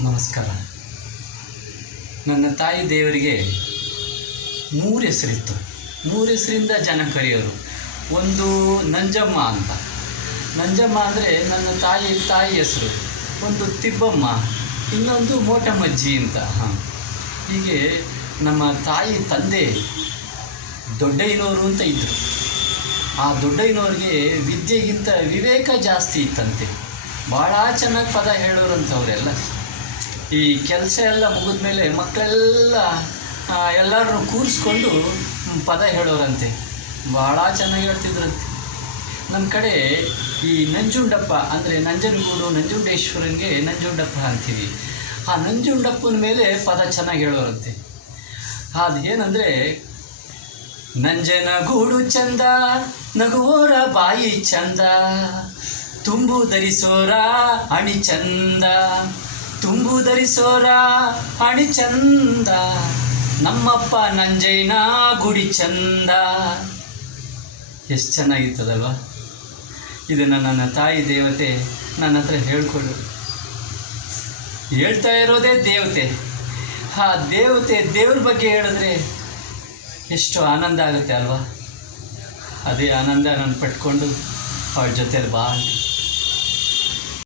ನಮಸ್ಕಾರ. ನನ್ನ ತಾಯಿ ದೇವರಿಗೆ ಮೂರು ಹೆಸರಿತ್ತು. ಮೂರು ಹೆಸರಿಂದ ಜನ ಕರೆಯೋರು. ಒಂದು ನಂಜಮ್ಮ ಅಂತ. ನಂಜಮ್ಮ ಅಂದರೆ ನನ್ನ ತಾಯಿ ತಾಯಿ ಹೆಸರು. ಒಂದು ತಿಬ್ಬಮ್ಮ, ಇನ್ನೊಂದು ಮೋಟಮಜ್ಜಿ ಅಂತ. ಹಾಂ. ಹೀಗೆ ನಮ್ಮ ತಾಯಿ, ತಂದೆ ದೊಡ್ಡಯ್ಯನವರು ಅಂತ ಇದ್ದರು ಆ ದೊಡ್ಡಯ್ಯನವ್ರಿಗೆ ವಿದ್ಯೆಗಿಂತ ವಿವೇಕ ಜಾಸ್ತಿ ಇತ್ತಂತೆ. ಭಾಳ ಚೆನ್ನಾಗಿ ಪದ ಹೇಳೋರು ಅವರೆಲ್ಲ ಈ ಕೆಲಸ ಎಲ್ಲ ಮುಗಿದ ಮೇಲೆ ಮಕ್ಕಳೆಲ್ಲ ಎಲ್ಲರನ್ನು ಕೂರಿಸ್ಕೊಂಡು ಪದ ಹೇಳೋರಂತೆ. ಭಾಳ ಚೆನ್ನಾಗಿ ಹೇಳ್ತಿದ್ರಂತೆ. ನಮ್ಮ ಕಡೆ ಈ ನಂಜುಂಡಪ್ಪ ಅಂದರೆ ನಂಜನಗೂಡು ನಂಜುಂಡೇಶ್ವರನಿಗೆ ನಂಜುಂಡಪ್ಪ ಅಂತೀವಿ. ಆ ನಂಜುಂಡಪ್ಪನ ಮೇಲೆ ಪದ ಚೆನ್ನಾಗಿ ಹೇಳೋರಂತೆ. ಅದು ಏನಂದರೆ ನಂಜನಗೂಡು ಚಂದ, ನಗುವೋರ ಬಾಯಿ ಚಂದ, ತುಂಬು ಧರಿಸೋರ ಅಣಿ ಚಂದ ತುಂಬು ಧರಿಸೋರ ಅಣಿ ಚಂದ. ನಮ್ಮಪ್ಪ ನಂಜಯ್ಯನ ಗುಡಿ ಚಂದ. ಎಷ್ಟು ಚೆನ್ನಾಗಿರ್ತದಲ್ವ ಇದನ್ನು ನನ್ನ ತಾಯಿ ದೇವತೆ ನನ್ನ ಹತ್ರ ಹೇಳ್ಕೊಳ್ಳು ಹೇಳ್ತಾ ಇರೋದೇ ದೇವತೆ. ಆ ದೇವತೆ ದೇವ್ರ ಬಗ್ಗೆ ಹೇಳಿದ್ರೆ ಎಷ್ಟು ಆನಂದ ಆಗುತ್ತೆ ಅಲ್ವಾ? ಅದೇ ಆನಂದ ನಾನು ಪಟ್ಕೊಂಡು ಅವ್ರ ಜೊತೆಲಿ ಬಾ